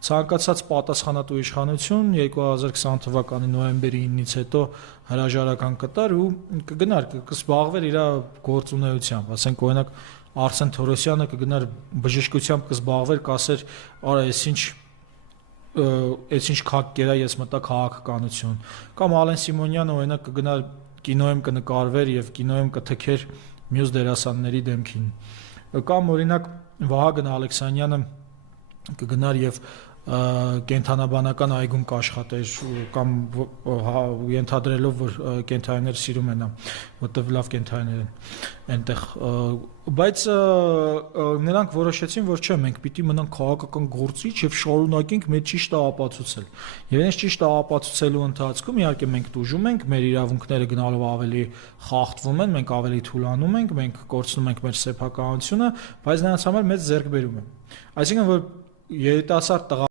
Ցանկացած պատասխանատու իշխանություն 2020 թվականի նոյեմբերի 9-ից հետո հրաժարական կտար ու կգնար կզբաղվեր իր գործունեությամբ, ասենք օրինակ Արսեն Թորոսյանը կգնար բժշկությամբ կզբաղվեր, կասեր, արա այսինչ քակ կերա ես մտա քաղաքականություն, կամ Ալեն Սիմոնյանը օրինակ կգնար կինոյում կնկարվեր եւ կինոյում կթքեր մյուս դերասանների դեմքին, կամ օրինակ Վահագն Ալեքսանյանը կգնար եւ կենթանաբանական այգում կաշխատեր կամ ենթադրելով որ կենթանիներ սիրում են որտեվ լավ կենթանիներ են այնտեղ բայց նրանք որոշեցին որ չէ մենք պիտի մնանք քաղաքական գործիչ եւ շարունակենք մեր ճիշտը ապացուցել եւ այս ճիշտը ապացուցելու ընթացքում իհարկե մենք տուժում ենք մեր իրավունքները գնալով ավելի խախտվում են մենք ավելի թուլանում ենք մենք կորցնում ենք մեր սեփականությունը բայց նրանց համար մեծ ձեռքբերում է այսինքն որ երիտասարդ